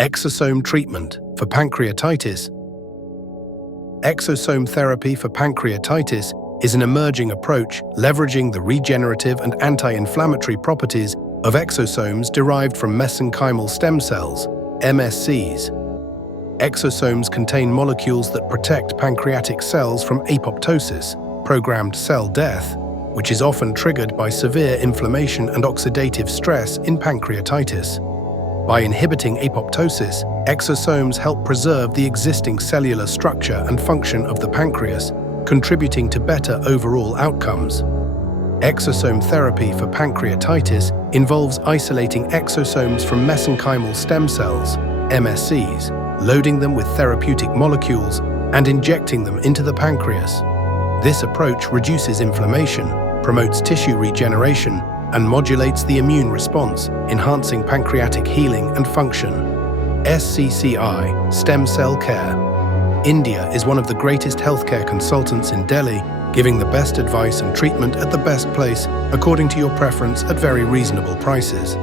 Exosome treatment for pancreatitis. Exosome therapy for pancreatitis is an emerging approach leveraging the regenerative and anti-inflammatory properties of exosomes derived from mesenchymal stem cells, MSCs. Exosomes contain molecules that protect pancreatic cells from apoptosis, programmed cell death, which is often triggered by severe inflammation and oxidative stress in pancreatitis. By inhibiting apoptosis, exosomes help preserve the existing cellular structure and function of the pancreas, contributing to better overall outcomes. Exosome therapy for pancreatitis involves isolating exosomes from mesenchymal stem cells, MSCs, loading them with therapeutic molecules, and injecting them into the pancreas. This approach reduces inflammation, promotes tissue regeneration, and modulates the immune response, enhancing pancreatic healing and function. SCCI, Stem Cell Care. India is one of the greatest healthcare consultants in Delhi, giving the best advice and treatment at the best place, according to your preference at very reasonable prices.